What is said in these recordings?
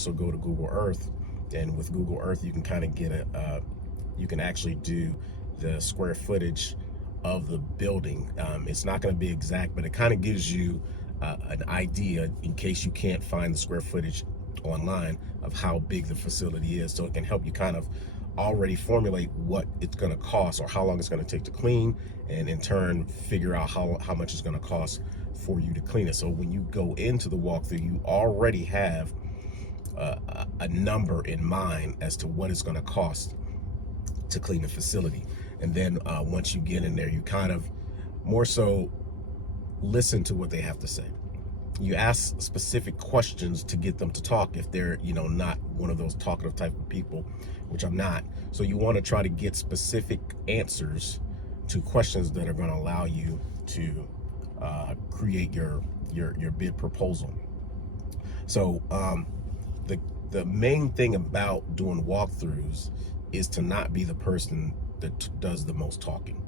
also go to Google Earth, and with Google Earth you can kind of get you can actually do the square footage of the building. It's not going to be exact, but it kind of gives you an idea, in case you can't find the square footage online, of how big the facility is. So it can help you kind of already formulate what it's going to cost, or how long it's going to take to clean, and in turn figure out how much it's going to cost for you to clean it. So when you go into the walkthrough, you already have a number in mind as to what it's going to cost to clean the facility. And then once you get in there, you kind of more so listen to what they have to say. You ask specific questions to get them to talk, if they're, you know, not one of those talkative type of people, which I'm not. So you want to try to get specific answers to questions that are going to allow you to create your bid proposal. So the main thing about doing walkthroughs is to not be the person that does the most talking.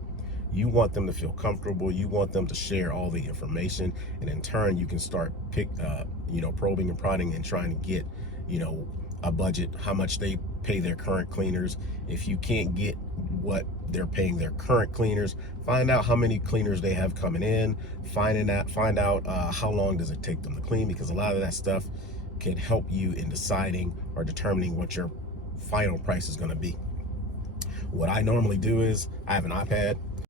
You want them to feel comfortable. You want them to share all the information, and in turn, you can start probing and prodding and trying to get, a budget, how much they pay their current cleaners. If you can't get what they're paying their current cleaners, find out how many cleaners they have coming in. Find out how long does it take them to clean, because a lot of that stuff can help you in deciding or determining what your final price is going to be. What I normally do is I have an iPad.